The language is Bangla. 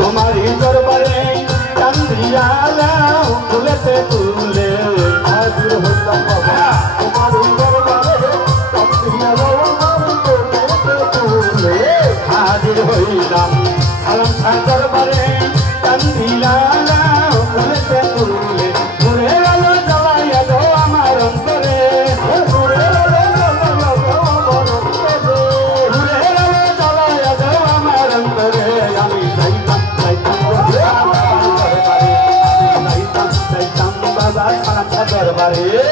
তোমারই দরবারে কান্দিয়ালাম ফুলেতে ফুলে হাজির হইলাম বাবা তোমার দরবারে কান্দিয়ালাম ফুলেতে ফুলে হাজির হইলাম সালাম শাহ দরবারে কান্দিয়ালাম ফুলেতে ফুলে নূরের আলো জ্বালাইয়া দাও আমার অন্তরে নূরের আলো জ্বালাইয়া দাও আমার অন্তরে আমি যাইতাম বাবা সালাম শাহ দরবারে